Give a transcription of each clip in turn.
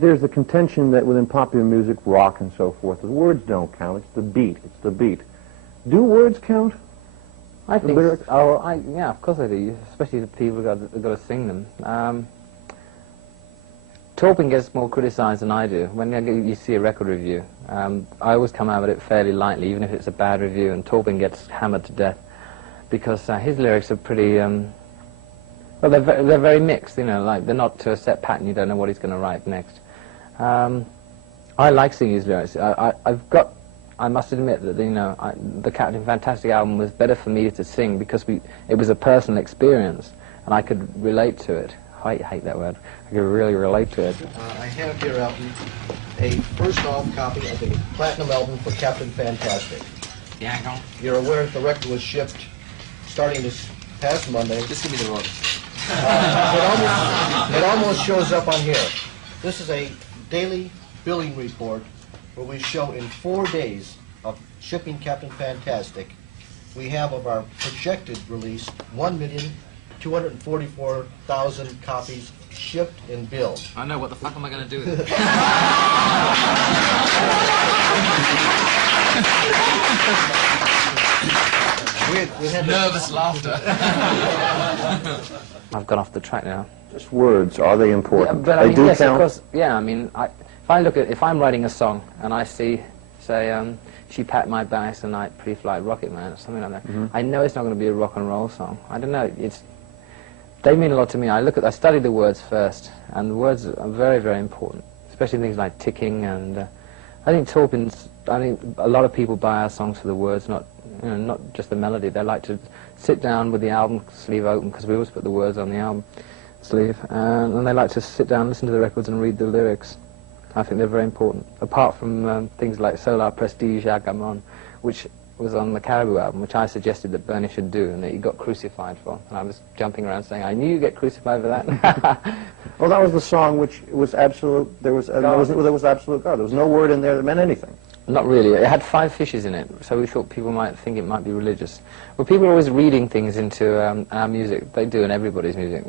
there's the contention that within popular music, rock and so forth, the words don't count. It's the beat. It's the beat. Do words count? I think. Lyrics? Yeah, of course I do. Especially the people who got to sing them. Taupin gets more criticised than I do. When you see a record review, I always come out with it fairly lightly, even if it's a bad review, and Taupin gets hammered to death because his lyrics are pretty. Well, they're very mixed. You know, like they're not to a set pattern. You don't know what he's going to write next. I like singing his lyrics. I must admit that the Captain Fantastic album was better for me to sing because it was a personal experience and I could relate to it. I hate that word. I could really relate to it. I have here, Elton, a first-off copy of the platinum album for Captain Fantastic. Yeah, I know. You're aware that the record was shipped starting this past Monday. Just give me the road. It almost shows up on here. This is a daily billing report where we show in 4 days of shipping Captain Fantastic, we have of our projected release 1,244,000 copies shipped and billed. I know, what the fuck am I going to do with it? we had Nervous laughter. I've gone off the track now. Just words. Are they important? Yeah, but I they mean, do yes, count. of course. Yeah, I mean, if I'm writing a song and I see, say, She Pat My Bags Tonight, Pretty Fly Rocket Man, or something like that, I know it's not going to be a rock and roll song. I don't know. They mean a lot to me. I study the words first, and the words are very, very important, especially things like ticking. And I think a lot of people buy our songs for the words, not just the melody. They like to sit down with the album sleeve open, because we always put the words on the album sleeve, and they like to sit down, listen to the records, and read the lyrics. I think they're very important. Apart from things like Solar Prestige Agamon, which was on the Caribou album, which I suggested that Bernie should do, and that he got crucified for. And I was jumping around saying, I knew you'd get crucified for that. Well, that was the song which was absolute. There was absolute God. There was no word in there that meant anything. Not really. It had 5 fishes in it, so we thought people might think it might be religious. Well, people are always reading things into our music. They do in everybody's music.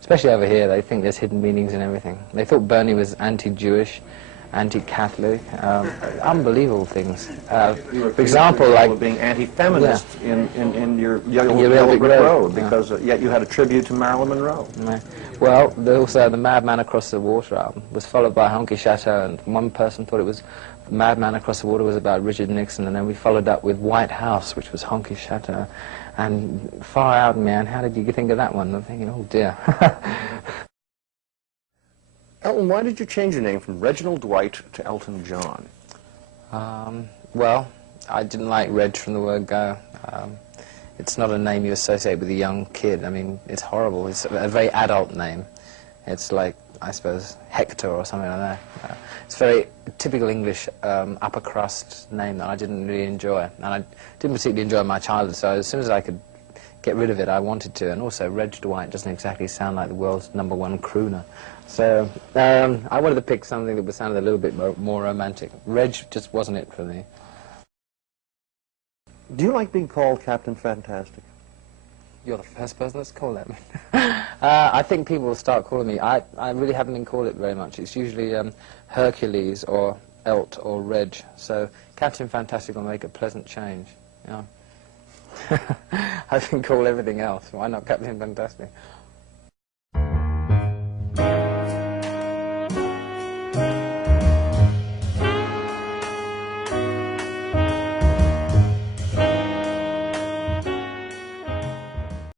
Especially over here, they think there's hidden meanings in everything. They thought Bernie was anti-Jewish, anti-Catholic, unbelievable things. For example, like being anti-feminist in your Yellow Brick Road, because yet you had a tribute to Marilyn Monroe. Well, also the Madman Across the Water album was followed by Honky Chateau, and one person thought it was Madman Across the Water was about Richard Nixon, and then we followed up with White House, which was Honky Chateau. And far out, man, how did you think of that one? I'm thinking, oh dear. Elton, why did you change your name from Reginald Dwight to Elton John? Well, I didn't like Reg from the word go. It's not a name you associate with a young kid. I mean, it's horrible. It's a very adult name. It's like, I suppose, Hector or something like that. It's a very typical English upper crust name that I didn't really enjoy. And I didn't particularly enjoy my childhood, so as soon as I could get rid of it, I wanted to. And also, Reg Dwight doesn't exactly sound like the world's #1 crooner. So I wanted to pick something that would sound a little bit more romantic. Reg just wasn't it for me. Do you like being called Captain Fantastic? You're the first person that's called that. I think people will start calling me. I really haven't been called it very much. It's usually Hercules or Elt or Reg. So Captain Fantastic will make a pleasant change. I've been called everything else. Why not Captain Fantastic?